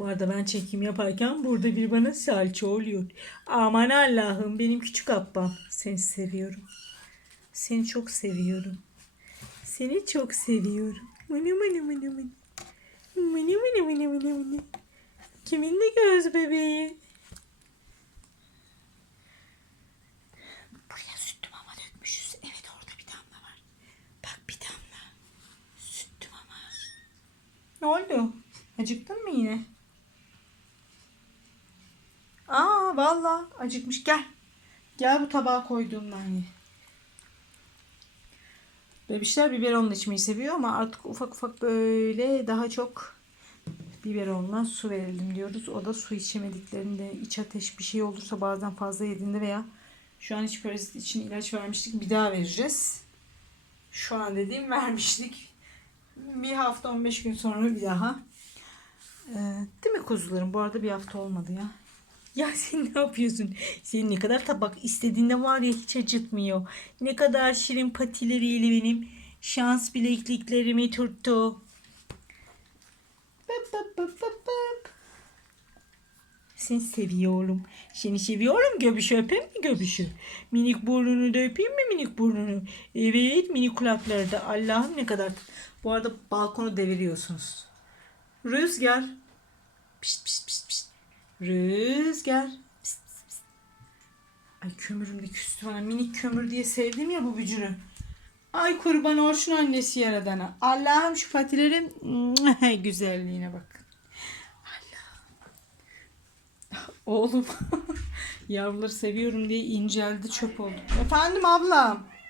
Bu arada ben çekim yaparken burada bir bana salça oluyor. Aman Allah'ım benim küçük abbam. Seni seviyorum. Seni çok seviyorum. Seni çok seviyorum. Mını mını mını mını. Mını mını mını mını mını. Kimin de göz bebeği? Buraya sütlü mama dökmüşüz. Evet orada bir damla var. Bak bir damla. Sütlü mama. Ne oldu? Acıktın mı yine? Aa valla acıkmış. Gel. Gel bu tabağa koyduğumdan ye. Bebişler biberonla içmeyi seviyor ama artık ufak ufak böyle daha çok biberonla su verelim diyoruz. O da su içemediklerinde iç ateş bir şey olursa bazen fazla yediğinde veya şu an iç parazit için ilaç vermiştik bir daha vereceğiz. Şu an dediğim vermiştik. Bir hafta 15 gün sonra bir daha. Ee, değil mi kuzularım? Bu arada bir hafta olmadı ya. Ya sen ne yapıyorsun? Senin ne kadar tabak istediğinde var ya hiç acıtmıyor. Ne kadar şirin patileriyle benim şans bilekliklerimi tuttu. Bıp bıp bıp bıp bıp. Seni seviyorum. Seni seviyorum göbüşü öpeyim mi göbüşü? Minik burnunu da öpeyim mi minik burnunu? Evet minik kulakları da. Allah'ım ne kadar. Bu arada balkonu deviriyorsunuz. Rüzgar. Pişt pişt. Rüzgar. Pişt pişt pişt. Ay kömürüm de küstü bana. Minik kömür diye sevdim ya bu bücürü. Ay kurban olsun annesi yaradana. Allah'ım şu patilerin güzelliğine bak. Oğlum yavruları seviyorum diye inceldi çöp oldu. Efendim ablam.